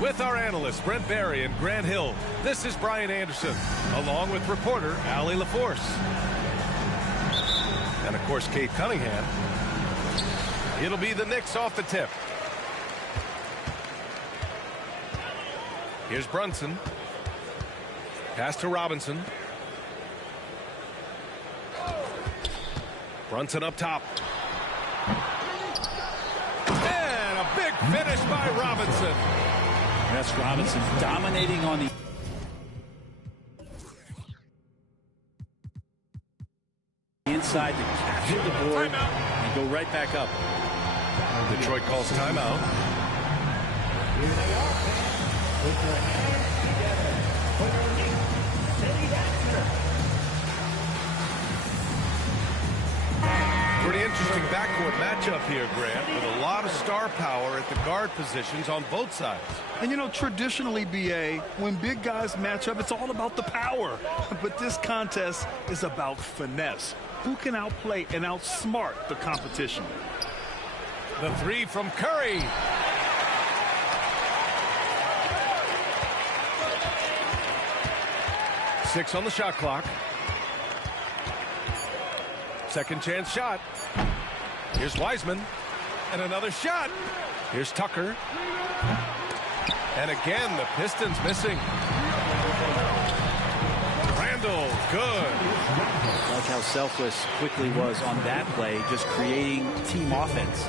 With our analysts, Brent Barry and Grant Hill, this is Brian Anderson, along with reporter Allie LaForce. And, of course, Kate Cunningham. It'll be the Knicks off the tip. Here's Brunson. Pass to Robinson. Brunson up top. And a big finish by Robinson. That's Robinson dominating on the inside to capture the board and go right back up. Detroit calls timeout. Here they are, fans. Put your hands together for your Knicks City Dancer. Pretty interesting backcourt matchup here, Grant, with a lot of star power at the guard positions on both sides. And, you know, traditionally, B.A., when big guys match up, it's all about the power. But this contest is about finesse. Who can outplay and outsmart the competition? The three from Curry. Six on the shot clock. Second chance shot. Here's Wiseman. And another shot. Here's Tucker. And again, the Pistons missing. Randall, good. Like how selfless Quickly was on that play, just creating team offense.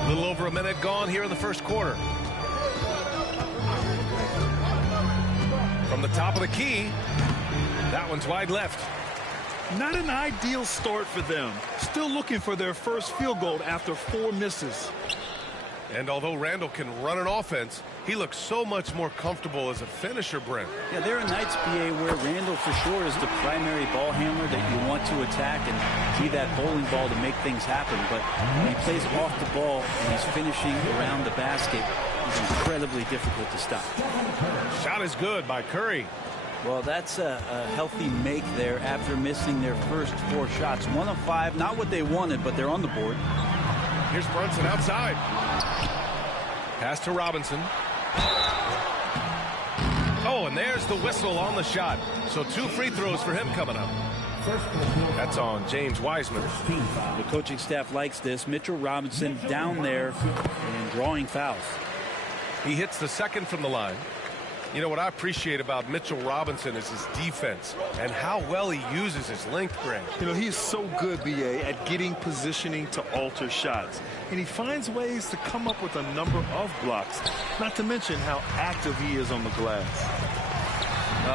A little over a minute gone here in the first quarter. From the top of the key, that one's wide left. Not an ideal start for them. Still looking for their first field goal after 4 misses. And although Randall can run an offense, he looks so much more comfortable as a finisher, Brent. Yeah, there are nights, BA, where Randall for sure is the primary ball handler that you want to attack and be that bowling ball to make things happen. But when he plays off the ball and he's finishing around the basket, it's incredibly difficult to stop. Shot is good by Curry. Well, that's a healthy make there after missing their first 4 shots. 1 of 5, not what they wanted, but they're on the board. Here's Brunson outside. Pass to Robinson. Oh, and there's the whistle on the shot. So 2 free throws for him coming up. That's on James Wiseman. The coaching staff likes this. Mitchell Robinson down there and drawing fouls. He hits the second from the line. You know, what I appreciate about Mitchell Robinson is his defense and how well he uses his length, Grant. You know, he's so good, B.A., at getting positioning to alter shots. And he finds ways to come up with a number of blocks, not to mention how active he is on the glass.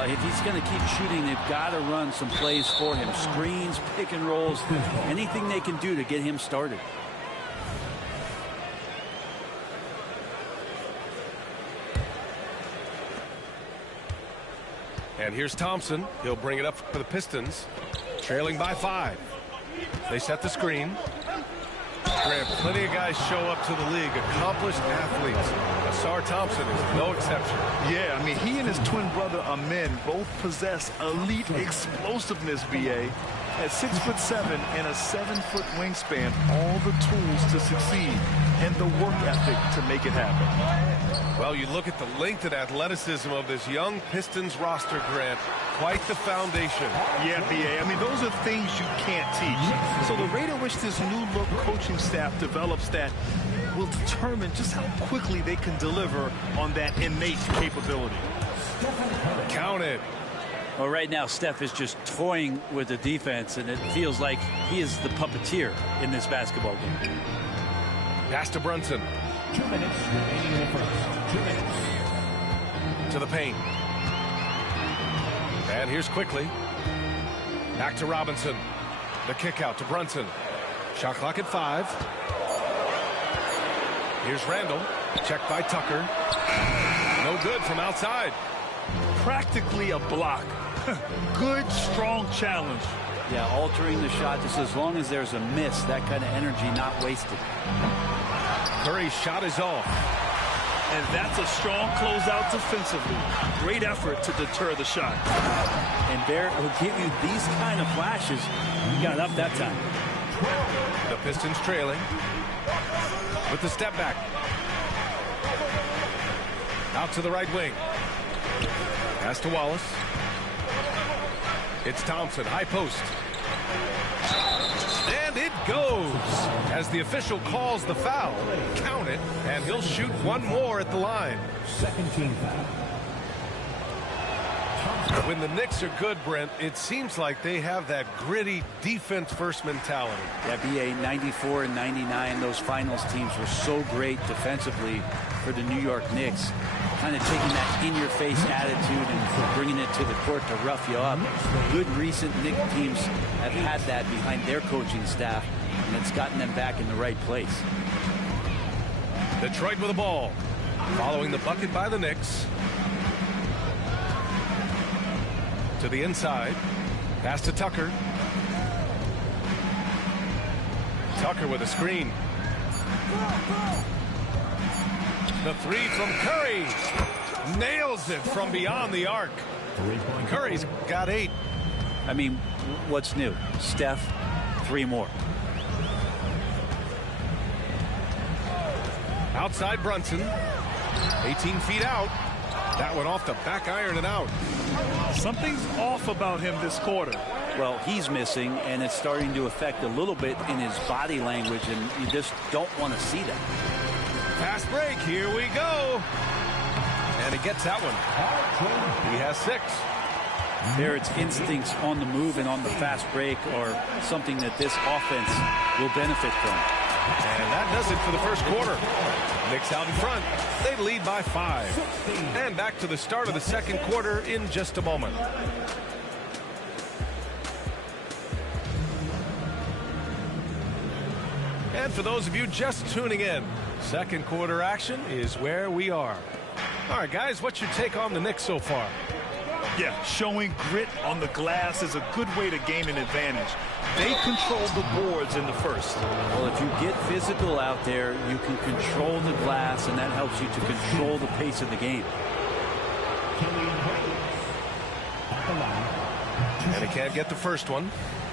If he's going to keep shooting, they've got to run some plays for him. Screens, pick and rolls, anything they can do to get him started. And here's Thompson. He'll bring it up for the Pistons. Trailing by 5. They set the screen. Grant, plenty of guys show up to the league, accomplished athletes. Asar Thompson is no exception. Yeah, I mean, he and his twin brother Amen both possess elite explosiveness, B.A. At 6'7" and a 7-foot wingspan, all the tools to succeed and the work ethic to make it happen. Well, you look at the length and athleticism of this young Pistons roster, Grant. Quite the foundation. Yeah, B.A., I mean, those are things you can't teach. So the rate at which this new-look coaching staff develops that will determine just how quickly they can deliver on that innate capability. Count it. Well, right now, Steph is just toying with the defense, and it feels like he is the puppeteer in this basketball game. Pass to Brunson. 2 minutes remaining in the first. 2 minutes. To the paint. And here's Quickly. Back to Robinson. The kick out to Brunson. Shot clock at 5. Here's Randall. Checked by Tucker. No good from outside. Practically a block. Good, strong challenge. Yeah, altering the shot just as long as there's a miss, that kind of energy not wasted. Curry's shot is off. And that's a strong closeout defensively. Great effort to deter the shot. And Barrett will give you these kind of flashes. He got up that time. The Pistons trailing. with the step back. Out to the right wing. Pass to Wallace. It's Thompson, high post. And it goes. As the official calls the foul, count it, and he'll shoot one more at the line. Second team foul. When the Knicks are good, Brent, it seems like they have that gritty defense-first mentality. That BA 94 and 99, those finals teams were so great defensively for the New York Knicks. Kind of taking that in-your-face attitude and bringing it to the court to rough you up. Good recent Knicks teams have had that behind their coaching staff, and it's gotten them back in the right place. Detroit with the ball. Following the bucket by the Knicks. To the inside. Pass to Tucker. Tucker with a screen. The three from Curry. Nails it from beyond the arc. Curry's got 8. I mean, what's new? Steph, 3 more. Outside Brunson. 18 feet out. That one off the back iron and out. Something's off about him this quarter. Well, he's missing, and it's starting to affect a little bit in his body language, and you just don't want to see that. Fast break. Here we go. And he gets that one. He has 6. There, it's instincts on the move and on the fast break are something that this offense will benefit from. And that does it for the first quarter. Knicks out in front. They lead by 5. And back to the start of the second quarter in just a moment. And for those of you just tuning in, second quarter action is where we are. All right, guys, what's your take on the Knicks so far? Yeah, showing grit on the glass is a good way to gain an advantage. They control the boards in the first. Well, if you get physical out there, you can control the glass, and that helps you to control the pace of the game. And he can't get the first one.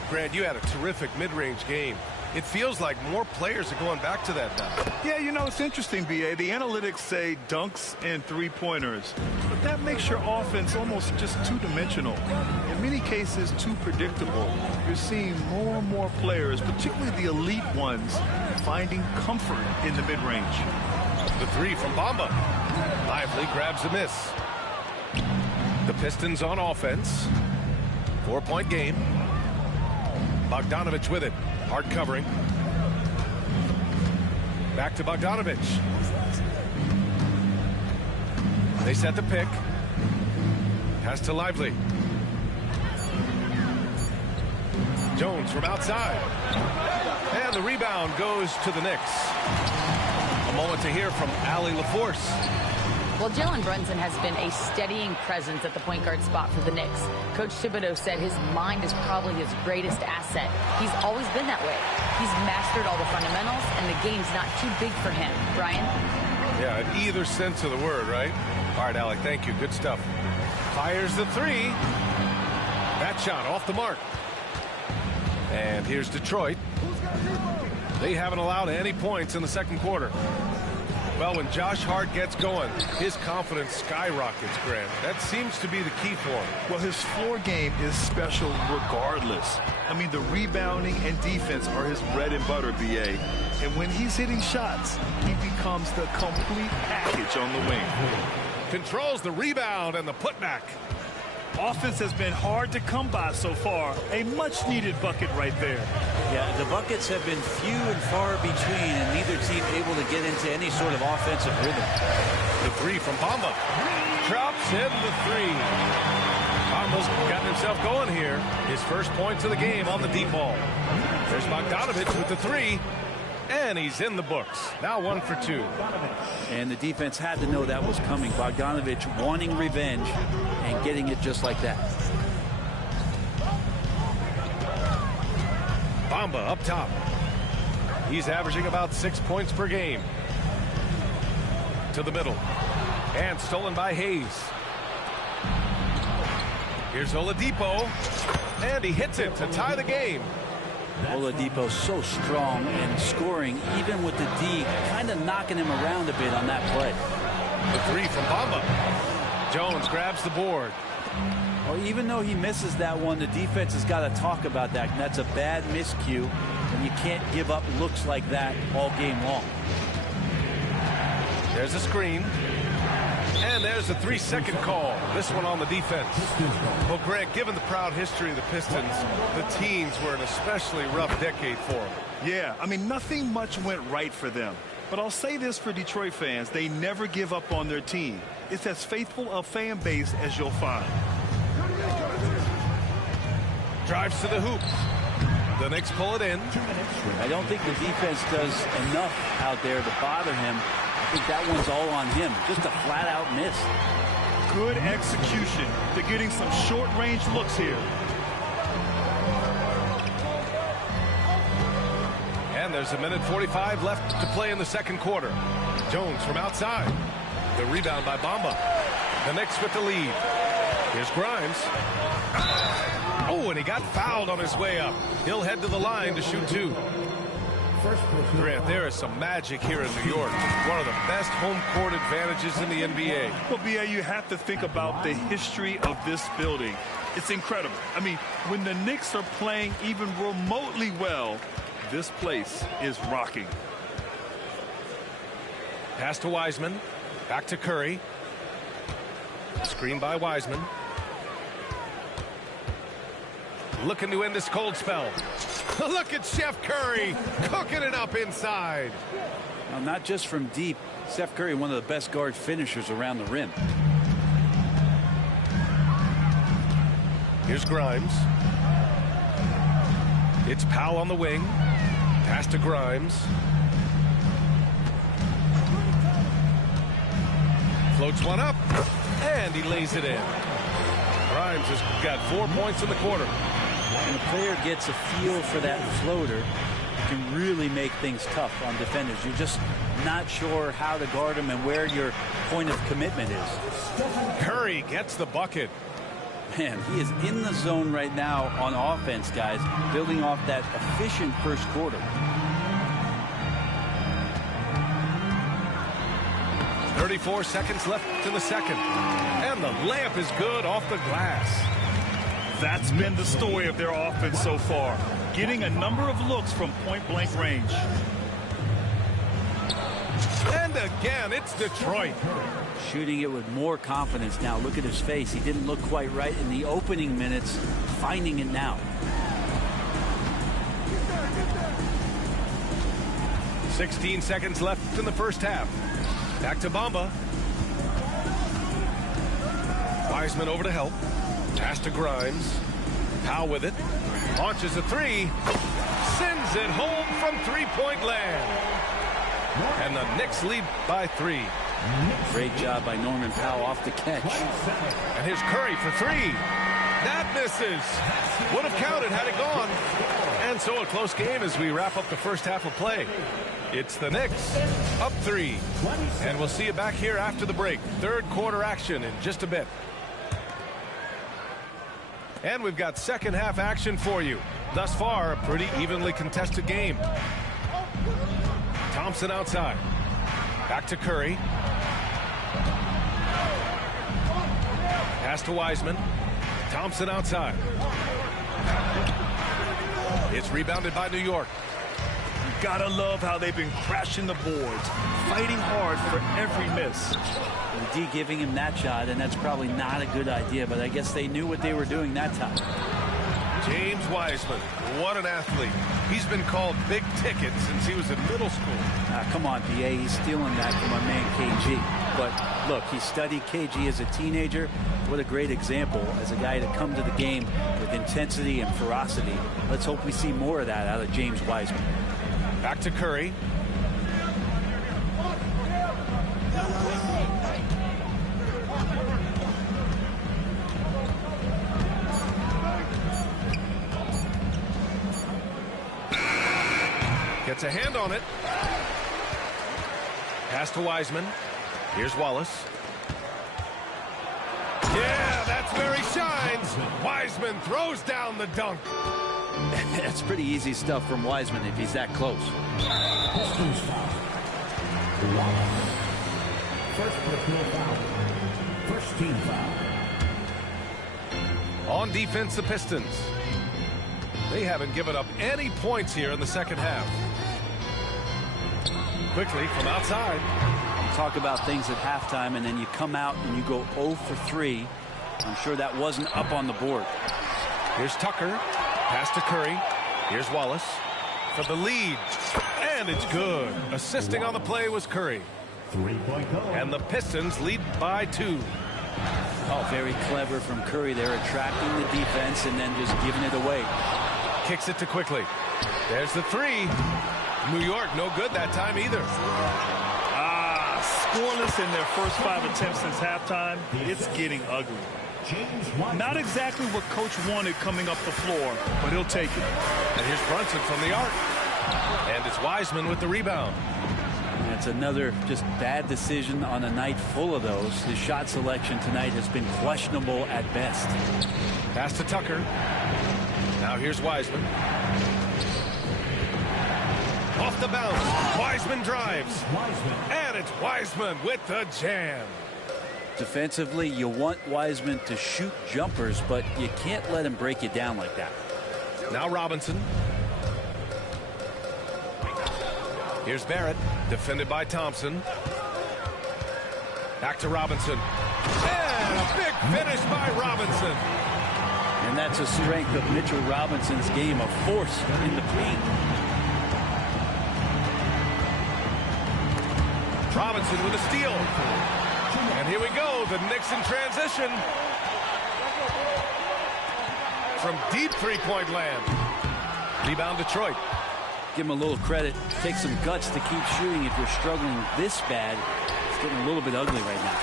Grant, you had a terrific mid-range game. It feels like more players are going back to that now. Yeah, you know, it's interesting, B.A. The analytics say dunks and three-pointers, but that makes your offense almost just two-dimensional. In many cases, too predictable. You're seeing more and more players, particularly the elite ones, finding comfort in the mid-range. The 3 from Bamba. Lively grabs a miss. The Pistons on offense. 4-point game. Bogdanovich with it. Hard covering. Back to Bogdanovich. They set the pick. Pass to Lively. Jones from outside. And the rebound goes to the Knicks. A moment to hear from Allie LaForce. Well, Jalen Brunson has been a steadying presence at the point guard spot for the Knicks. Coach Thibodeau said his mind is probably his greatest asset. He's always been that way. He's mastered all the fundamentals, and the game's not too big for him. Brian? Yeah, in either sense of the word, right? All right, Allie, thank you. Good stuff. Fires the 3. That shot off the mark. And here's Detroit. They haven't allowed any points in the second quarter. Well, when Josh Hart gets going, his confidence skyrockets, Grant. That seems to be the key for him. Well, his floor game is special regardless. I mean, the rebounding and defense are his bread and butter, B.A. And when he's hitting shots, he becomes the complete package on the wing. Controls the rebound and the putback. Offense has been hard to come by so far. A much-needed bucket right there. Yeah, the buckets have been few and far between, and neither team able to get into any sort of offensive rhythm. The 3 from Bamba. Drops in the 3. Bamba's gotten himself going here. His first points of the game on the deep ball. There's Bogdanovich with the 3. And he's in the books. Now 1 for 2. And the defense had to know that was coming. Bogdanovich wanting revenge and getting it just like that. Bamba up top. He's averaging about 6 points per game. To the middle. And stolen by Hayes. Here's Oladipo. And he hits it to tie the game. Oladipo's so strong and scoring, even with the D, kind of knocking him around a bit on that play. The three from Bamba. Jones grabs the board. Well, even though he misses that one, the defense has got to talk about that. And that's a bad miscue, and you can't give up looks like that all game long. There's a screen. And there's a 3-second call. This one on the defense. Well, Grant, given the proud history of the Pistons, the teens were an especially rough decade for them. Yeah, I mean, nothing much went right for them. But I'll say this for Detroit fans, they never give up on their team. It's as faithful a fan base as you'll find. Drives to the hoop. The Knicks pull it in. I don't think the defense does enough out there to bother him. I think that one's all on him. Just a flat-out miss. Good execution. They're getting some short-range looks here. And there's a minute 45 left to play in the second quarter. Jones from outside. The rebound by Bamba. The Knicks with the lead. Here's Grimes. Oh, and he got fouled on his way up. He'll head to the line to shoot two. Grant, there is some magic here in New York. One of the best home court advantages in the NBA. Well, B.A., you have to think about the history of this building. It's incredible. I mean, when the Knicks are playing even remotely well, this place is rocking. Pass to Wiseman. Back to Curry. Screen by Wiseman. Looking to end this cold spell. Look at Chef Curry cooking it up inside. Now, not just from deep. Steph Curry, one of the best guard finishers around the rim. Here's Grimes. It's Powell on the wing. Pass to Grimes. Floats one up. And he lays it in. Grimes has got 4 points in the quarter. When a player gets a feel for that floater, it can really make things tough on defenders. You're just not sure how to guard him and where your point of commitment is. Curry gets the bucket. Man, he is in the zone right now on offense, guys, building off that efficient first quarter. 34 seconds left in the second. And the layup is good off the glass. That's been the story of their offense so far, getting a number of looks from point-blank range. And again, it's Detroit. Shooting it with more confidence now. Look at his face. He didn't look quite right in the opening minutes, finding it now. 16 seconds left in the first half. Back to Bamba. Wiseman over to help. Pass to Grimes. Powell with it. Launches a three. Sends it home from three-point land. And the Knicks lead by 3. Great job by Norman Powell off the catch. And here's Curry for 3. That misses. Would have counted had it gone. And so a close game as we wrap up the first half of play. It's the Knicks up 3. And we'll see you back here after the break. Third quarter action in just a bit. And we've got second half action for you. Thus far, a pretty evenly contested game. Thompson outside. Back to Curry. Pass to Wiseman. Thompson outside. It's rebounded by New York. Gotta love how they've been crashing the boards, fighting hard for every miss. The D giving him that shot, and that's probably not a good idea, but I guess they knew what they were doing that time. James Wiseman, what an athlete. He's been called big ticket since he was in middle school. Come on, BA, he's stealing that from my man KG. But look, he studied KG as a teenager. What a great example as a guy to come to the game with intensity and ferocity. Let's hope we see more of that out of James Wiseman. Back to Curry. Gets a hand on it. Pass to Wiseman. Here's Wallace. Yeah, that's where he shines. Wiseman throws down the dunk. That's pretty easy stuff from Wiseman if he's that close. Pistons foul. Wallace. First personal foul. First team foul. On defense, the Pistons. They haven't given up any points here in the second half. Quickly from outside. You talk about things at halftime, and then you come out and you go 0 for 3. I'm sure that wasn't up on the board. Here's Tucker. Pass to Curry. Here's Wallace for the lead. And it's good. Assisting on the play was Curry. 3-point goal. And the Pistons lead by 2. Oh, very clever from Curry there, attracting the defense and then just giving it away. Kicks it to Quickly. There's the 3. New York no good that time either. Scoreless in their first 5 attempts since halftime. It's getting ugly. Not exactly what coach wanted coming up the floor, but he'll take it. And here's Brunson from the arc. And it's Wiseman with the rebound. That's another just bad decision on a night full of those. His shot selection tonight has been questionable at best. Pass to Tucker. Now here's Wiseman. Off the bounce. Wiseman drives. And it's Wiseman with the jam. Defensively, you want Wiseman to shoot jumpers, but you can't let him break you down like that. Now Robinson. Here's Barrett, defended by Thompson. Back to Robinson. And a big finish by Robinson. And that's a strength of Mitchell Robinson's game, a force in the paint. Robinson with a steal. And here we go, the Knicks in transition. From deep three-point land. Rebound Detroit. Give him a little credit. Take some guts to keep shooting if you're struggling this bad. It's getting a little bit ugly right now.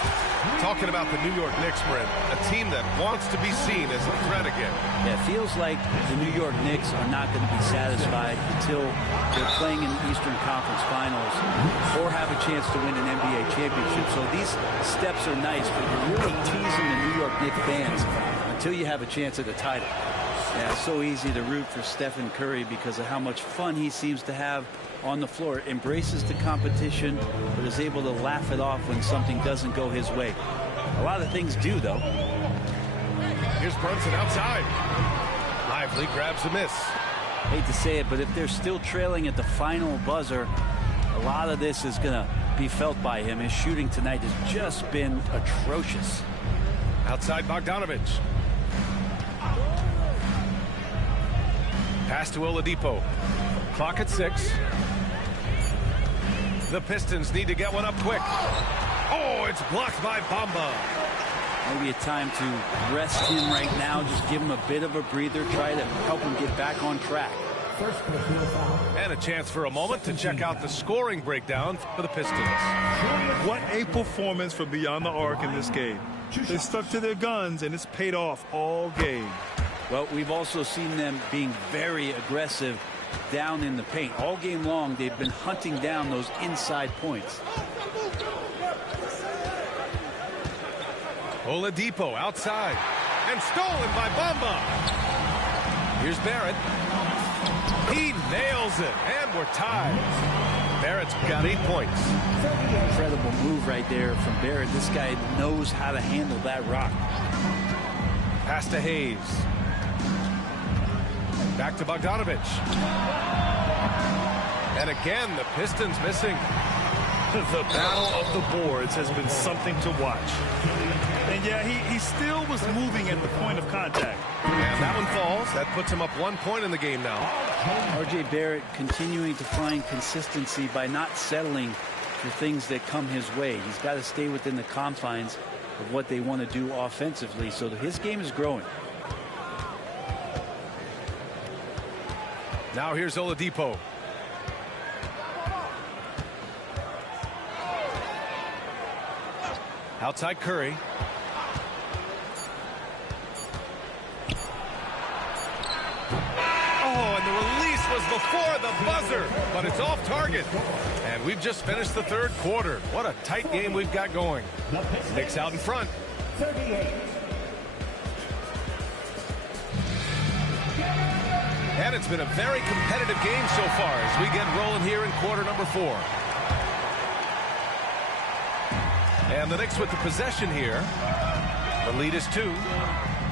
Talking about the New York Knicks, Brent, a team that wants to be seen as a threat again. Yeah, it feels like the New York Knicks are not going to be satisfied until they're playing in the Eastern Conference Finals or have a chance to win an NBA championship. So these steps are nice, but you're really teasing the New York Knicks fans until you have a chance at the title. Yeah, it's so easy to root for Stephen Curry because of how much fun he seems to have on the floor. Embraces the competition, but is able to laugh it off when something doesn't go his way. A lot of things do, though. Here's Brunson outside. Lively grabs a miss. Hate to say it, but if they're still trailing at the final buzzer, a lot of this is going to be felt by him. His shooting tonight has just been atrocious. Outside Bogdanovich. Pass to Oladipo. Clock at 6. The Pistons need to get one up quick. Oh, it's blocked by Bamba. Maybe a time to rest him right now. Just give him a bit of a breather. Try to help him get back on track. And a chance for a moment to check out the scoring breakdown for the Pistons. What a performance from beyond the arc in this game. They stuck to their guns, and it's paid off all game. Well, we've also seen them being very aggressive down in the paint. All game long, they've been hunting down those inside points. Oladipo outside. And stolen by Bamba. Here's Barrett. He nails it. And we're tied. Barrett's got 8 points. Incredible move right there from Barrett. This guy knows how to handle that rock. Pass to Hayes. Back to Bogdanovich. And again, the Pistons missing. The battle of the boards has been something to watch. And yeah, he still was moving at the point of contact. And that one falls. That puts him up 1 point in the game now. R.J. Barrett continuing to find consistency by not settling for things that come his way. He's got to stay within the confines of what they want to do offensively. So his game is growing. Now here's Oladipo. Outside Curry. Oh, and the release was before the buzzer, but it's off target. And we've just finished the third quarter. What a tight game we've got going. Knicks out in front. 38. And it's been a very competitive game so far as we get rolling here in quarter number 4. And the Knicks with the possession here. The lead is 2.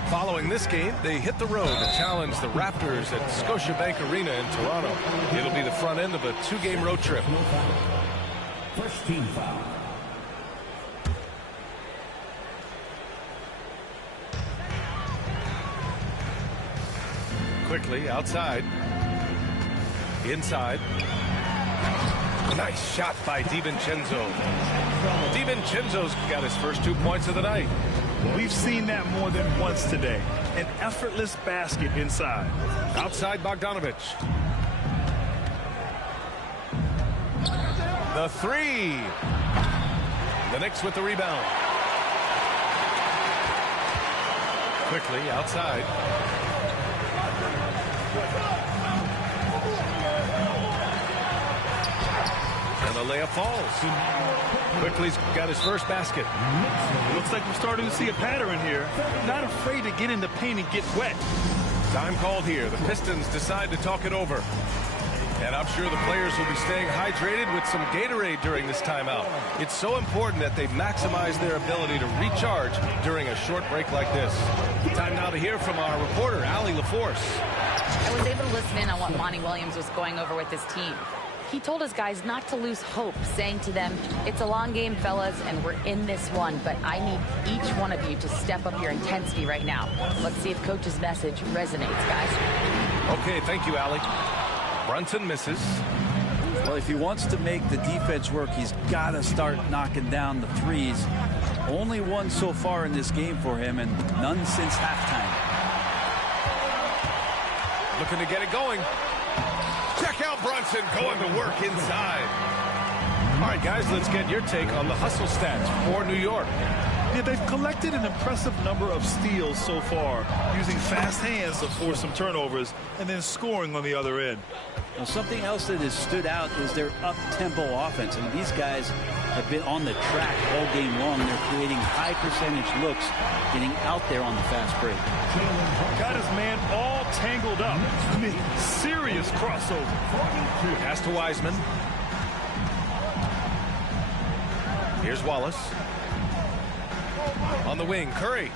Following this game, they hit the road to challenge the Raptors at Scotiabank Arena in Toronto. It'll be the front end of a 2-game road trip. First team foul. Quickly outside. Inside. Nice shot by DiVincenzo. DiVincenzo's got his first 2 points of the night. We've seen that more than once today. An effortless basket inside. Outside Bogdanovic. The 3. The Knicks with the rebound. Quickly outside. And the layup falls. Quickly's got his first basket. Looks like we're starting to see a pattern here. Not afraid to get in the paint and get wet. Time called here. The Pistons decide to talk it over. And I'm sure the players will be staying hydrated with some Gatorade during this timeout. It's so important that they maximize their ability to recharge during a short break like this. Time now to hear from our reporter, Allie LaForce. I was able to listen in on what Monty Williams was going over with his team. He told his guys not to lose hope, saying to them, it's a long game, fellas, and we're in this one, but I need each one of you to step up your intensity right now. Let's see if Coach's message resonates, guys. Okay, thank you, Allie. Brunson misses. Well, if he wants to make the defense work, he's got to start knocking down the threes. Only one so far in this game for him, and none since halftime. Looking to get it going. Check out Brunson going to work inside. All right, guys, let's get your take on the hustle stats for New York. Yeah, they've collected an impressive number of steals so far, using fast hands to force some turnovers and then scoring on the other end. Now, something else that has stood out is their up-tempo offense. I mean, these guys have been on the track all game long. They're creating high-percentage looks, getting out there on the fast break. Got his man all tangled up. I mean, serious crossover. Pass to Wiseman. Here's Wallace. On the wing, Curry.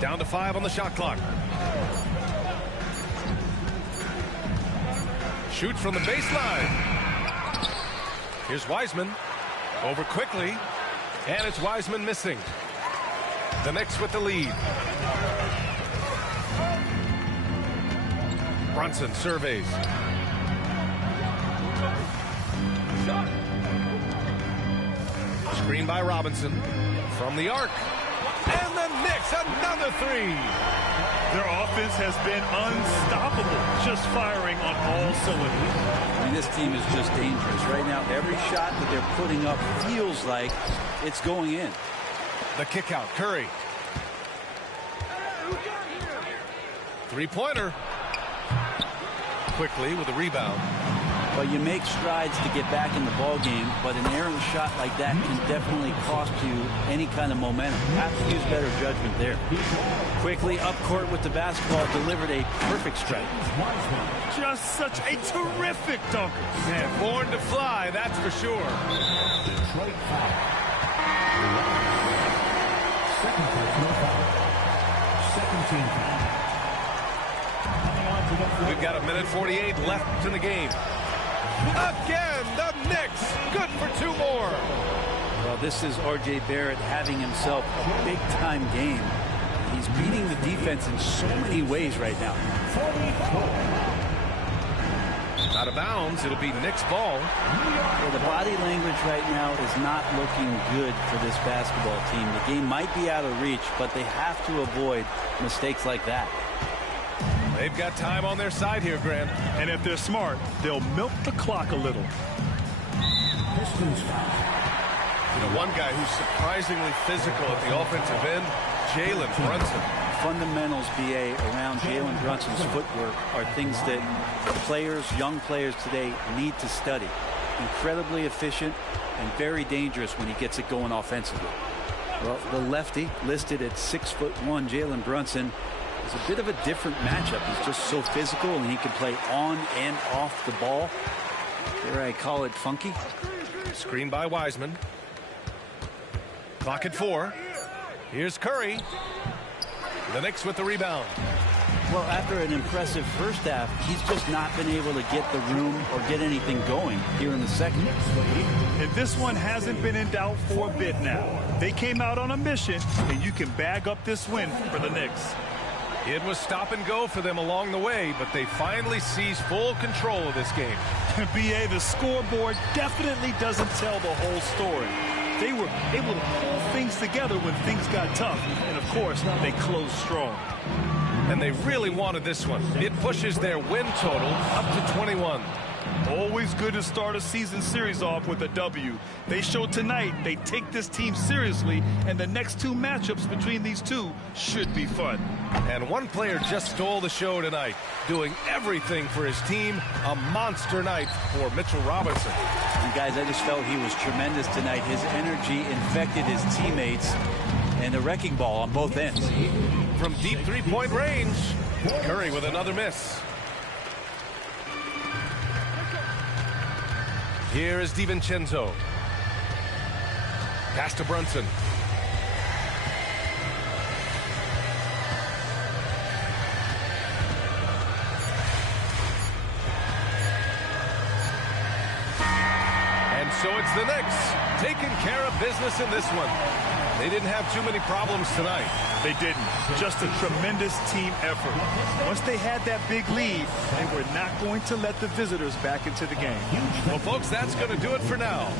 Down to 5 on the shot clock. Shoot from the baseline. Here's Wiseman. Over quickly. And it's Wiseman missing. The Knicks with the lead. Brunson surveys. Screen by Robinson. From the arc. And the Knicks, another 3. Their offense has been unstoppable, just firing on all cylinders. I mean, this team is just dangerous. Right now, every shot that they're putting up feels like it's going in. The kick out, Curry. 3-pointer. Quickly with a rebound. Well, you make strides to get back in the ball game, but an errant shot like that can definitely cost you any kind of momentum. Have to use better judgment there. Quickly up court with the basketball, delivered a perfect strike. Just such a terrific dunker. Man, born to fly, that's for sure. Detroit foul. Second personal foul. Second team foul. We've got 1:48 left in the game. Again, the Knicks, good for 2 more. Well, this is R.J. Barrett having himself a big-time game. He's beating the defense in so many ways right now. Out of bounds, it'll be Knicks ball. Well, the body language right now is not looking good for this basketball team. The game might be out of reach, but they have to avoid mistakes like that. They've got time on their side here, Grant. And if they're smart, they'll milk the clock a little. Pistons foul. You know, one guy who's surprisingly physical at the offensive end, Jalen Brunson. Fundamentals, BA, around Jalen Brunson's footwork are things that players, young players today need to study. Incredibly efficient and very dangerous when he gets it going offensively. Well, the lefty listed at 6'1", Jalen Brunson. It's a bit of a different matchup. He's just so physical, and he can play on and off the ball. Dare I call it funky? Screen by Wiseman. Clock at 4. Here's Curry. The Knicks with the rebound. Well, after an impressive first half, he's just not been able to get the room or get anything going here in the second. And this one hasn't been in doubt for a bit now. They came out on a mission, and you can bag up this win for the Knicks. It was stop and go for them along the way, but they finally seized full control of this game. BA, the scoreboard definitely doesn't tell the whole story. They were able to pull things together when things got tough, and of course, they closed strong. And they really wanted this one. It pushes their win total up to 21. Always good to start a season series off with a W. They showed tonight they take this team seriously, and the next two matchups between these two should be fun. And one player just stole the show tonight, doing everything for his team. A monster night for Mitchell Robinson. And guys, I just felt he was tremendous tonight. His energy infected his teammates, and the wrecking ball on both ends. From deep three-point range, Curry with another miss. Here is DiVincenzo. Pass to Brunson. And so it's the Knicks taking care of business in this one. They didn't have too many problems tonight. They didn't. Just a tremendous team effort. Once they had that big lead, they were not going to let the visitors back into the game. Well, folks, that's going to do it for now.